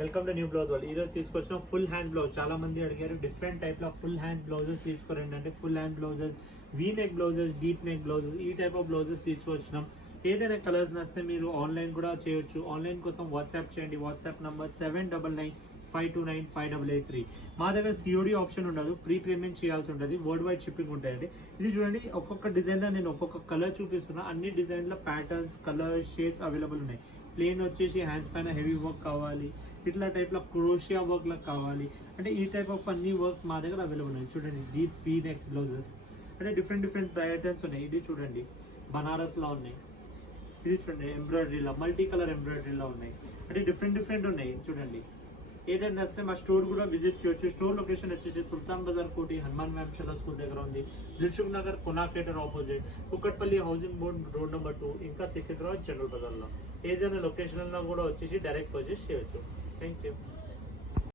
Welcome to new blouse వాళ్ళు. ఈరోజు తీసుకొచ్చిన ఫుల్ హ్యాండ్ బ్లౌజ్. చాలా మంది అడిగారు డిఫరెంట్ టైప్ లో ఫుల్ హ్యాండ్ బ్లౌజెస్ తీసుకోరండి. అంటే full hand blouses, V neck blouses, deep neck blouses, ఈ టైప్ ఆఫ్ బ్లౌజెస్ తీసుకొచ్చినాం. ఏదైనా కలర్స్ నచ్చితే మీరు ఆన్లైన్ కూడా చేయొచ్చు. ఆన్లైన్ కోసం వాట్సాప్ చేయండి. WhatsApp number 7995295883. మా దగ్గర సిఓడి ఆప్షన్ ఉండదు, ప్రీ పేమెంట్ చేయాల్సి ఉంటుంది. వరల్డ్ వైడ్ షిప్పింగ్ ఉంటాయండి. ఇది చూడండి, ఒక్కొక్క డిజైన్ లో నేను ఒక్కొక్క కలర్ చూపిస్తున్నా. అన్ని డిజైన్ లో ప్యాటర్న్స్, కలర్స్, షేడ్స్ అవైలబుల్ ఉన్నాయి. ప్లేన్ వచ్చేసి హ్యాండ్స్ పైన హెవీ వర్క్ కావాలి, ఇట్లా టైప్ లో క్రోషియా వర్క్ లా కావాలి అంటే ఈ టైప్ ఆఫ్ అన్ని వర్క్స్ మా దగ్గర అవైలబుల్ ఉన్నాయి. చూడండి, డీప్ వీ నెక్ బ్లౌజెస్ అంటే డిఫరెంట్ డిఫరెంట్ ప్యాటర్న్స్ ఉన్నాయి. ఇది చూడండి, బనారస్ లా ఉన్నాయి. ఇది చూడండి, ఎంబ్రాయిడరీలా, మల్టీ కలర్ ఎంబ్రాయిడరీలా ఉన్నాయి. అంటే డిఫరెంట్ డిఫరెంట్ ఉన్నాయి. చూడండి, ఏదైనా వస్తే మా స్టోర్ కూడా విజిట్ చేయొచ్చు. స్టోర్ లొకేషన్ వచ్చేసి సుల్తాన్ బజార్ కోటి, హనుమాన్ వ్యాయామశాల స్కూల్ దగ్గర ఉంది. Dilsukh Nagar Konark theatre opposite, Kukatpally housing board road number 2, ఇంకా సికింద్రాబాద్ జనరల్ బజార్లో. ఏదైనా లొకేషన్ కూడా వచ్చేసి డైరెక్ట్ పర్చేస్ చేయొచ్చు.